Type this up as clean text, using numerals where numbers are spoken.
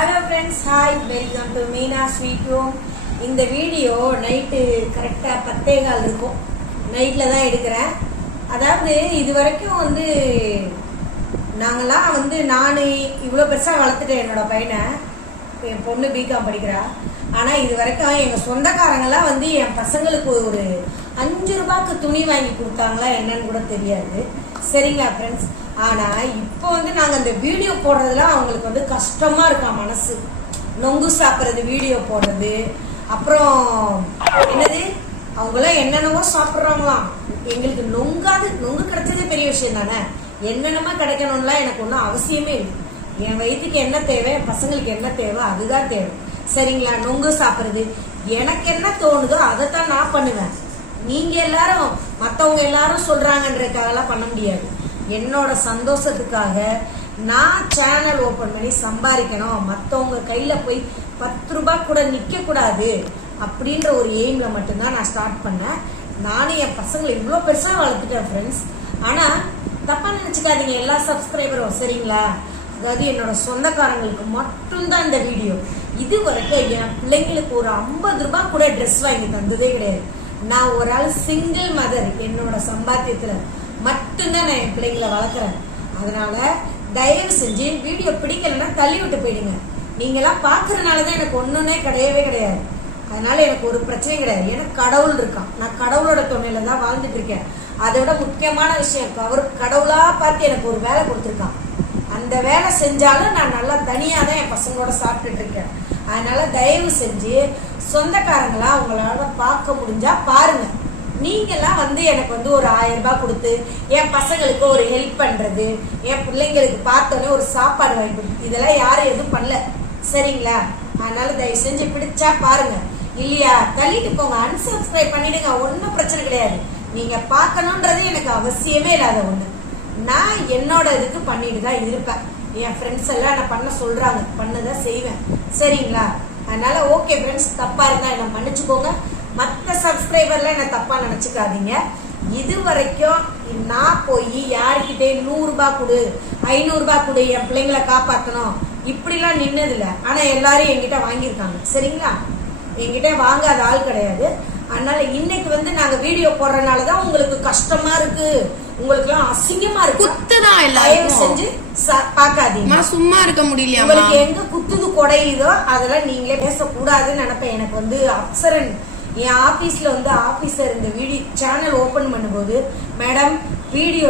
Hello friends, hi, welcome to Meena sweet home. இந்த video night கரெக்டாக 10:15 இருக்கும். நைட்டில் தான் எடுக்கிறேன். அதாவது இது வரைக்கும் நாங்கள்லாம் நான் இவ்வளோ பெருசாக வளர்த்துட்டேன் என்னோட பையனை. என் பொண்ணு பிகாம் படிக்கிறா. ஆனால் இது வரைக்கும் எங்கள் சொந்தக்காரங்களாம் என் பசங்களுக்கு ஒரு 5 ரூபாய்க்கு துணி வாங்கி கொடுத்தாங்களா என்னன்னு கூட தெரியாது. சரிங்களா ஃப்ரெண்ட்ஸ்? ஆனால் இப்போ நாங்கள் அந்த வீடியோ போடுறதுலாம் அவங்களுக்கு கஷ்டமாக இருக்கா மனசு. நொங்கு சாப்பிட்றது வீடியோ போடுறது, அப்புறம் என்னது அவங்களாம் என்னென்னமோ சாப்பிட்றாங்களாம். எங்களுக்கு நொங்கு கிடைச்சதே பெரிய விஷயம் தானே. என்னென்னமோ கிடைக்கணும்லாம் எனக்கு ஒன்றும் அவசியமே இல்லை. என் வயிற்றுக்கு என்ன தேவை, என் பசங்களுக்கு என்ன தேவை அதுதான் தேவை. சரிங்களா? நொங்கு சாப்பிட்றது எனக்கு என்ன தோணுதோ அதைத்தான் நான் பண்ணுவேன். நீங்க எல்லாரும் மற்றவங்க எல்லாரும் சொல்றாங்கன்றதுக்காகலாம் பண்ண முடியாது. என்னோட சந்தோஷத்துக்காக நான் சேனல் ஓபன் பண்ணி சம்பாதிக்கணும், மற்றவங்க கையில போய் 10 ரூபாய் கூட நிக்க கூடாது அப்படின்ற ஒரு எய்ம்ல மட்டும்தான் நான் ஸ்டார்ட் பண்ணேன். நானும் என் பசங்களை இவ்வளோ பெருசா வளர்த்துட்டேன் ஃப்ரெண்ட்ஸ். ஆனா தப்பா நினைச்சுக்காதீங்க எல்லா சப்ஸ்கிரைபரும். சரிங்களா? அதாவது என்னோட சொந்தக்காரங்களுக்கு மட்டும்தான் இந்த வீடியோ. இது வரைக்கும் என் பிள்ளைங்களுக்கு ஒரு 50 ரூபாய் கூட ட்ரெஸ் வாங்கி தந்ததே கிடையாது. நான் ஒரு ஆள் சிங்கிள் மதர். என்னோட சம்பாத்தியத்துல மட்டும்தான் நான் என் பிள்ளைங்களை வளர்க்குறேன். அதனால தயவு செஞ்சு வீடியோ பிடிக்கலைன்னா தள்ளி விட்டு போயிடுங்க. நீங்களாம் பார்க்கறதுனாலதான் எனக்கு ஒண்ணுன்னே கிடையவே கிடையாது. அதனால எனக்கு ஒரு பிரச்சனையும் கிடையாது. எனக்கு கடவுள் இருக்கான். நான் கடவுளோட துணையில தான் வாழ்ந்துட்டு இருக்கேன். அதை விட முக்கியமான விஷயம், கடவுளா பார்த்து எனக்கு ஒரு வேலை கொடுத்துருக்கான். அந்த வேலை செஞ்சாலும் நான் நல்லா தனியா தான் என் பசங்களோட சாப்பிட்டுட்டு இருக்கேன். அதனால தயவு செஞ்சு சொந்தக்காரங்களா உங்களால பார்க்க முடிஞ்சா பாருங்க. நீங்கெல்லாம் எனக்கு ஒரு 1000 ரூபாய் கொடுத்து என் பசங்களுக்கு ஒரு ஹெல்ப் பண்றது, என் பிள்ளைங்களுக்கு பார்த்தோன்னே ஒரு சாப்பாடு வாங்கி கொடுத்து, இதெல்லாம் யாரும் எதுவும் பண்ணல. சரிங்களா? அதனால தயவு செஞ்சு பிடிச்சா பாருங்க, இல்லையா தள்ளிட்டு போங்க, அன்சப்ஸ்கிரைப் பண்ணிடுங்க. ஒன்றும் பிரச்சனை கிடையாது. நீங்க பார்க்கணுன்றது எனக்கு அவசியமே இல்லாத ஒண்ணு. நான் என்னோட இதுக்கு பண்ணிட்டு தான் இருப்பேன். என் ஃப்ரெண்ட்ஸ் எல்லாம் நான் பண்ண சொல்றாங்க, பண்ணதான் செய்வேன். சரிங்களா? அதனால ஓகே ஃப்ரெண்ட்ஸ், தப்பா இருந்தா என்ன மன்னிச்சுக்கோங்க. மற்ற சப்ஸ்கிரைபர்ல என்ன தப்பா நினைச்சுக்காதீங்க. இது வரைக்கும் நான் போய் யாருக்கிட்டே 100 ரூபாய் கொடு, 500 ரூபாய் கொடு, என் பிள்ளைங்களை காப்பாற்றணும் இப்படிலாம் நின்னது இல்லை. ஆனா எல்லாரும் என்கிட்ட வாங்கியிருக்காங்க. சரிங்களா? என்கிட்ட வாங்காத ஆள் கிடையாது. அதனால இன்னைக்கு நாங்க வீடியோ போடுறதுனாலதான் உங்களுக்கு கஷ்டமா இருக்கு, உங்களுக்கு எல்லாம் அசிங்கமா இருக்கு. குத்துதான் எல்லாரும் செஞ்சு பாக்காதீங்க. சும்மா இருக்க முடியல. உங்களுக்கு எங்க குத்துது கொடையுதோ அதெல்லாம் நீங்களே பேசக்கூடாதுன்னு நினைப்பேன். எனக்கு அப்சரன் என் ஆபீஸ்ல ஆபீசர் இந்த வீடியோ சேனல் ஓபன் பண்ணும்போது, மேடம் வீடியோ